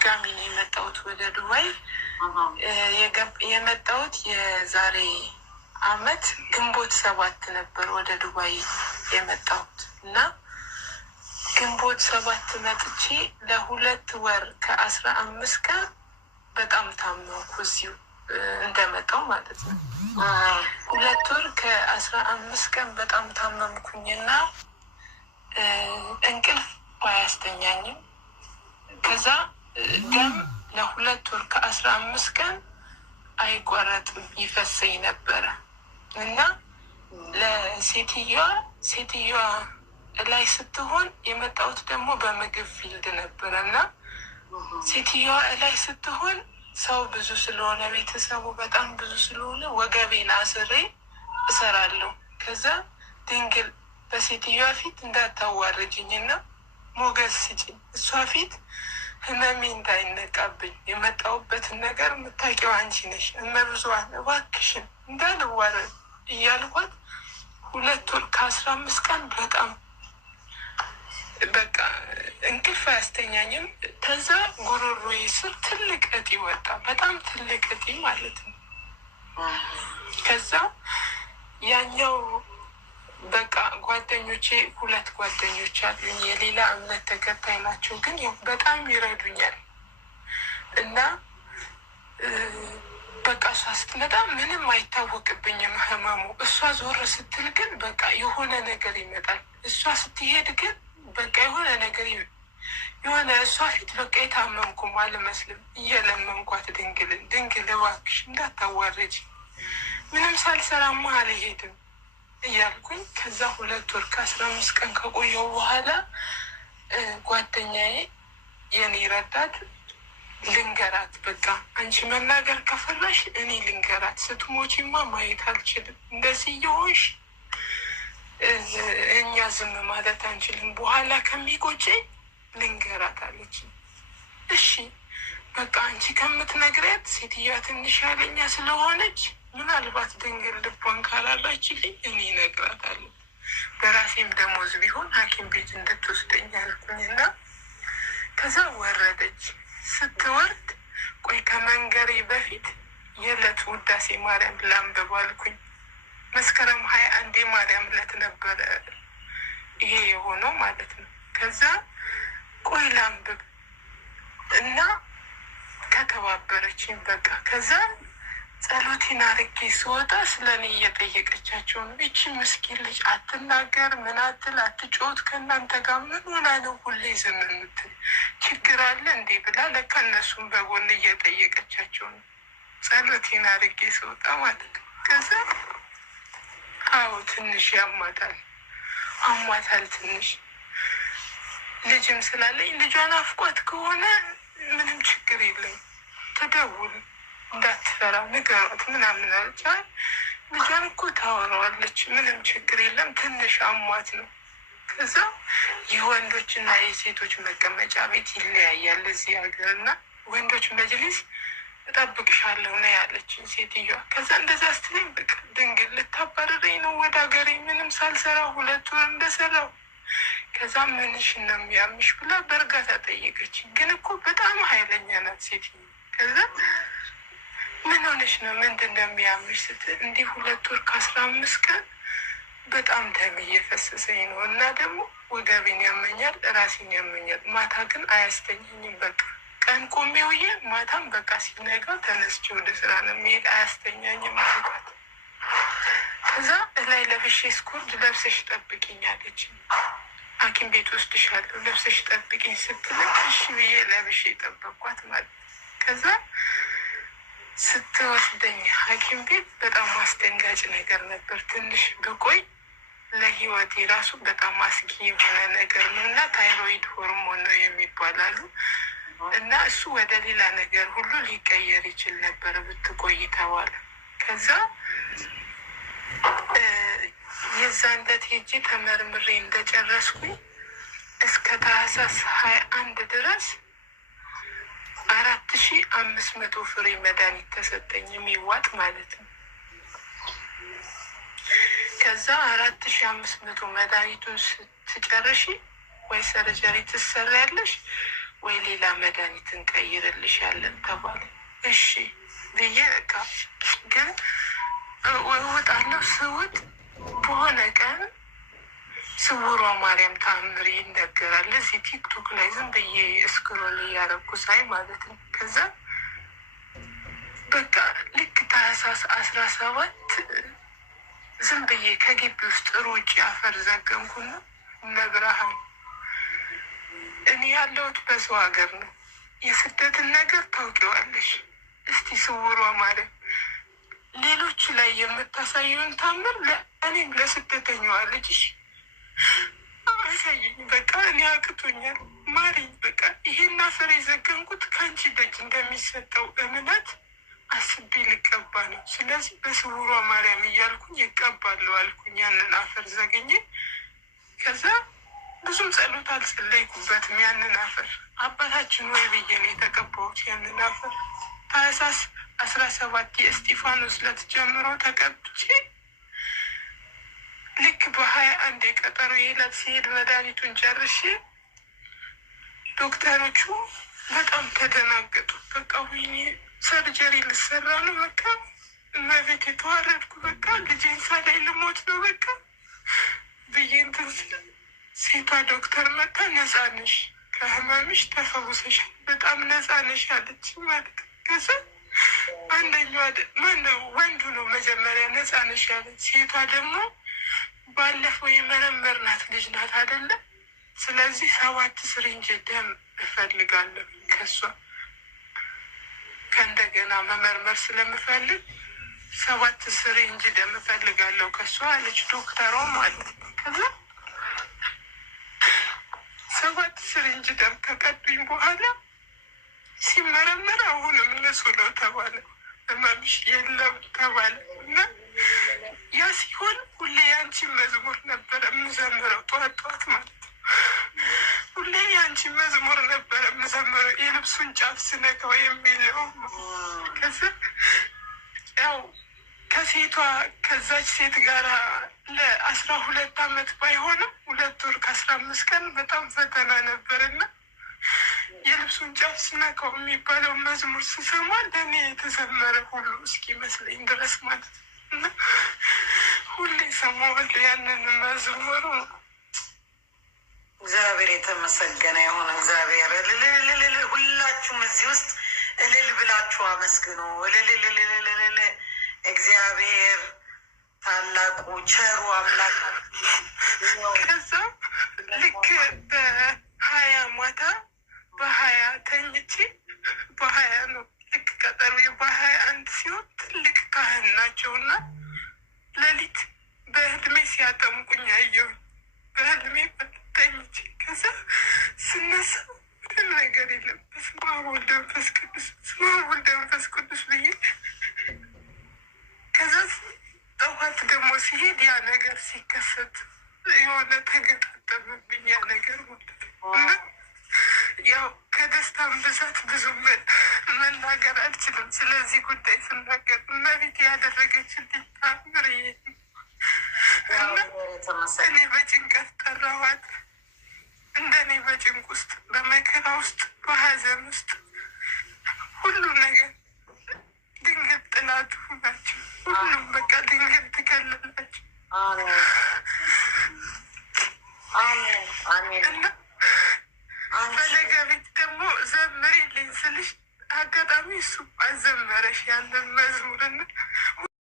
በድጋሚ ነው የመጣሁት ወደ ዱባይ። የመጣሁት የዛሬ አመት ግንቦት 7 ነበር ወደ ዱባይ የመጣሁት እና ግንቦት 7 መጥቼ ለ2 ወር ከ15 ቀን በጣም ታመምኩ እዚሁ እንደመጣው ማለት ነው። 2 ወር ከ15 ቀን በጣም ታመምኩኝና እንቅልፍ አያስተኛኝም። ከዛ ደም ለ2 ወር ከ15 ቀን አይቋረጥም ይፈሰኝ ነበረ እና ሴትዮዋ ላይ ስትሆን የመጣሁት ደግሞ በምግብ ፊልድ ነበረ እና ሴትዮዋ ላይ ስትሆን ሰው ብዙ ስለሆነ ቤተሰቡ በጣም ብዙ ስለሆነ ወገቤን አስሬ እሰራለሁ። ከዛ ድንግል በሴትዮዋ ፊት እንዳታዋርጅኝና ሞገስ ስጭኝ፣ እሷ ፊት ህመሜ እንዳይነቃብኝ፣ የመጣሁበትን ነገር የምታውቂው አንቺ ነሽ፣ እመብዙዋን እባክሽን እንዳልዋረድ እያልኳት 2 ወር ከ15 ቀን በጣም በቃ እንቅልፍ አያስተኛኝም። ከዛ ጉሮሮዬ ስር ትልቅ እጢ ወጣ፣ በጣም ትልቅ እጢ ማለት ነው። ከዛ ያኛው በቃ ጓደኞቼ 2 ጓደኞች አሉኝ፣ የሌላ እምነት ተከታይ ናቸው፣ ግን ያው በጣም ይረዱኛል እና በቃ እሷ ስትመጣ ምንም አይታወቅብኝም ህመሙ። እሷ ዞር ስትል ግን በቃ የሆነ ነገር ይመጣል። እሷ ስትሄድ ግን በቃ የሆነ ነገር የሆነ እሷ ፊት በቃ የታመምኩም አልመስልም። እየለመንኳት ድንግል እባክሽ እንዳታዋረጅ፣ ምንም ሳልሰራማ አልሄድም እያልኩኝ ከዛ 2 ወር ከ15 ቀን ከቆየው በኋላ ጓደኛዬ የኔ ረዳት ልንገራት፣ በቃ አንቺ መናገር ከፈራሽ እኔ ልንገራት፣ ስትሞቺማ ማየት አልችልም፣ እንደዚህ እየሆንሽ እኛ ዝም ማለት አንችልም፣ በኋላ ከሚቆጨኝ ልንገራት አለች። እሺ በቃ አንቺ ከምትነግሪያት ሴትዮዋ ትንሽ ያለኛ ስለሆነች ምናልባት ድንግል ልቧን ካላላችልኝ እኔ እነግራታለሁ፣ በራሴም ደሞዝ ቢሆን ሐኪም ቤት እንድትወስደኝ አልኩኝና ከዛ ወረደች። ስትወርድ ቆይ ከመንገሬ በፊት የዕለት ውዳሴ ማርያም ላንብብ አልኩኝ። መስከረም 21 የማርያም ዕለት ነበረ ይሄ የሆነው ማለት ነው። ከዛ ቆይ ላንብብ እና ከተባበረችኝ በቃ ከዛ ጸሎቴን አርጌ ስወጣ ስለኔ እየጠየቀቻቸው ነው። ይቺ ምስኪን ልጅ አትናገር፣ ምን አትል፣ አትጮት፣ ከእናንተ ጋር ምን ሆና ነው ሁሌ ዝም የምትል? ችግር አለ እንዴ ብላ ለካ እነሱም በጎን እየጠየቀቻቸው ነው። ጸሎቴን አርጌ ስወጣ ማለት ነው። ከዛ አዎ ትንሽ አሟታል ትንሽ ልጅም ስላለኝ ልጇን አፍቋት ከሆነ ምንም ችግር የለም ተደውል እንዳትፈራ ንገሯት ምናምን አለች። ልጇን እኮ ታወራዋለች ምንም ችግር የለም ትንሽ አሟት ነው። ከዛ የወንዶችና የሴቶች መቀመጫ ቤት ይለያያል እዚህ ሀገር እና ወንዶች መጅሊስ እጠብቅሻለሁ ነው ያለችኝ ሴትዮዋ። ከዛ እንደዛ ስትለኝ በቃ ድንግል ልታባረረኝ ነው ወደ ሀገሬ ምንም ሳልሰራ 2 ወር እንደሰራው። ከዛ ምንሽ ነው የሚያምሽ ብላ በእርጋታ ጠየቀችኝ። ግን እኮ በጣም ኃይለኛ ናት ሴትዮ። ከዛ ምን ሆነሽ ነው ምንድን ነው የሚያምሽ ስትል እንዲህ 2 ወር ከ15 ቀን በጣም ደም እየፈሰሰኝ ነው እና ደግሞ ወገቤን ያመኛል፣ ራሴን ያመኛል። ማታ ግን አያስተኛኝም። በቃ ቀን ቆሜ ውዬ ማታም በቃ ሲነጋ ተነስቼ ወደ ስራ ነው የሚሄድ፣ አያስተኛኝም ማለት። ከዛ እላይ ለብሼ ስኮርድ ለብሰሽ ጠብቂኝ አለች። ሐኪም ቤት ወስድሻለሁ ለብሰሽ ጠብቂኝ ስትለኝ እሺ ብዬ ለብሼ ጠበቅኳት ማለት። ከዛ ስትወስደኝ ሐኪም ቤት በጣም አስደንጋጭ ነገር ነበር። ትንሽ ብቆይ ለህይወቴ ራሱ በጣም አስጊ የሆነ ነገር ነው እና ታይሮይድ ሆርሞን ነው የሚባላሉ እና እሱ ወደ ሌላ ነገር ሁሉ ሊቀየር ይችል ነበር ብትቆይ ተባለ። ከዛ የዛን ዕለት ሄጄ ተመርምሬ እንደጨረስኩኝ እስከ ታህሳስ 21 ድረስ 4500 ፍሬ መድኃኒት ተሰጠኝ የሚዋጥ ማለት ነው። ከዛ 4500 መድኃኒቱን ስትጨርሺ ወይ ሰርጀሪ ትሰሪያለሽ ወይ ሌላ መድኃኒት እንቀይርልሻለን ተባለ። እሺ ብዬ በቃ ግን እወጣለሁ። ስውጥ በሆነ ቀን ስውሯ ማርያም ተአምር ይነገራል እዚህ ቲክቶክ ላይ ዝም ብዬ እስክሮል እያረኩ ሳይ ማለት ነው። ከዛ በቃ ልክ ታህሳስ 17 ዝም ብዬ ከግቢ ውስጥ ሩጭ አፈር ዘገንኩና እነብርሃን እኔ ያለሁት በሰው ሀገር ነው። የስደትን ነገር ታውቂዋለሽ። እስቲ ስውሯ ማርያም ሌሎቹ ላይ የምታሳየውን ታምር እኔም ለስደተኛዋ ልጅሽ አሳየኝ። በቃ እኔ አቅቶኛል ማሪኝ። በቃ ይሄን አፈር የዘገንኩት ከአንቺ ደጅ እንደሚሰጠው እምነት አስቤ ልቀባ ነው። ስለዚህ በስውሯ ማርያም እያልኩኝ ይቀባለሁ አልኩኝ። ያንን አፈር ዘገኘ። ከዛ ብዙም ጸሎት አልጸለይኩበትም። ያንን አፈር አባታችን ወይ ብዬ ነው የተቀባሁት። ያንን አፈር ታህሳስ 17 የእስጢፋኖስ ዕለት ጀምሮ ተቀብቼ ልክ በ21 የቀጠሮ ዕለት ሲሄድ መድኃኒቱን ጨርሼ ዶክተሮቹ በጣም ተደናገጡ። በቃ ወይኔ ሰርጀሪ ልሰራ ነው በቃ እመቤት የተዋረድኩ በቃ ልጄን ሳላይ ልሞት ነው በቃ ብዬ እንትን ስል ሴቷ ዶክተር መጣ። ነፃ ነሽ፣ ከህመምሽ ተፈውሰሻል፣ በጣም ነፃ ነሽ አለች ማለት ነው። ከዛ አንደኛዋ ማነው ወንዱ ነው መጀመሪያ ነፃ ነሽ ያለች። ሴቷ ደግሞ ባለፈው የመረመርናት ልጅ ናት አይደለም። ስለዚህ 7 ስሪንጅ ደም እፈልጋለሁ ከሷ ከእንደገና መመርመር ስለምፈልግ 7 ስሪንጅ ደም እፈልጋለሁ ከሷ አለች ዶክተሯ ማለት ነው። ከዛ 7 ስሪንጅ ደም ከቀዱኝ በኋላ ሲመረመር አሁንም እነሱ ነው ተባለ። ህመምሽ የለም ተባለ እና ያ ሲሆን ሁሌ ያንቺን መዝሙር ነበረ የምዘምረው ጠዋት ጠዋት ማለት ነው። ሁሌ ያንቺን መዝሙር ነበረ የምዘምረው የልብሱን ጫፍ ስነካው የሚለው። ከዛ ያው ከሴቷ ከዛች ሴት ጋር ለ12 አመት ባይሆንም 2 ወር ከ15 ቀን በጣም ፈተና ነበርና የልብሱን ጫፍ ስነካው የሚባለው መዝሙር ስሰማ ለእኔ የተዘመረ ሁሉ እስኪመስለኝ ድረስ ማለት ነው። እና ሁሌ ሰማዋል ያንን መዝሙሩ። እግዚአብሔር የተመሰገነ የሆነ እግዚአብሔር እልልልልል። ሁላችሁም እዚህ ውስጥ እልል ብላችሁ አመስግኑ። እልልልልልል። እግዚአብሔር ታላቁ ቸሩ አምላክ። ከዛ ልክ በ20 ማታ በ20 ተኝቼ በ20 ነው ልክ ቀጠሮ በ21 ሲሆን ትልቅ ካህን ናቸውና ሌሊት በህልሜ ሲያጠምቁኝ አየሁ። በህልሜ ተኝቼ ከዛ ስነሳ ምንም ነገር የለም። በስመ አብ ወወልድ ወመንፈስ ቅዱስ በስመ አብ ወወልድ ወመንፈስ ቅዱስ ብዬ ከዛ ጠዋት ደግሞ ሲሄድ ያ ነገር ሲከሰት የሆነ ተገጣጠመብኝ ያ ነገር ማለት ነው። ያው ከደስታም ብዛት ብዙም መናገር አልችልም። ስለዚህ ጉዳይ ስናገር እመቤቴ ያደረገችልኝ ታምር እና እኔ በጭንቀት ጠራኋት። እንደኔ በጭንቅ ውስጥ በመከራ ውስጥ በሀዘን ውስጥ ሁሉ ነገር ድንገት ጥላቱ ናቸው። ሁሉም በቃ ድንገት ትከልላቸው እና ፈለገ ቤት ደግሞ ዘምሪልኝ ስልሽ አጋጣሚ እሱ አዘመረሽ ያንን መዝሙርና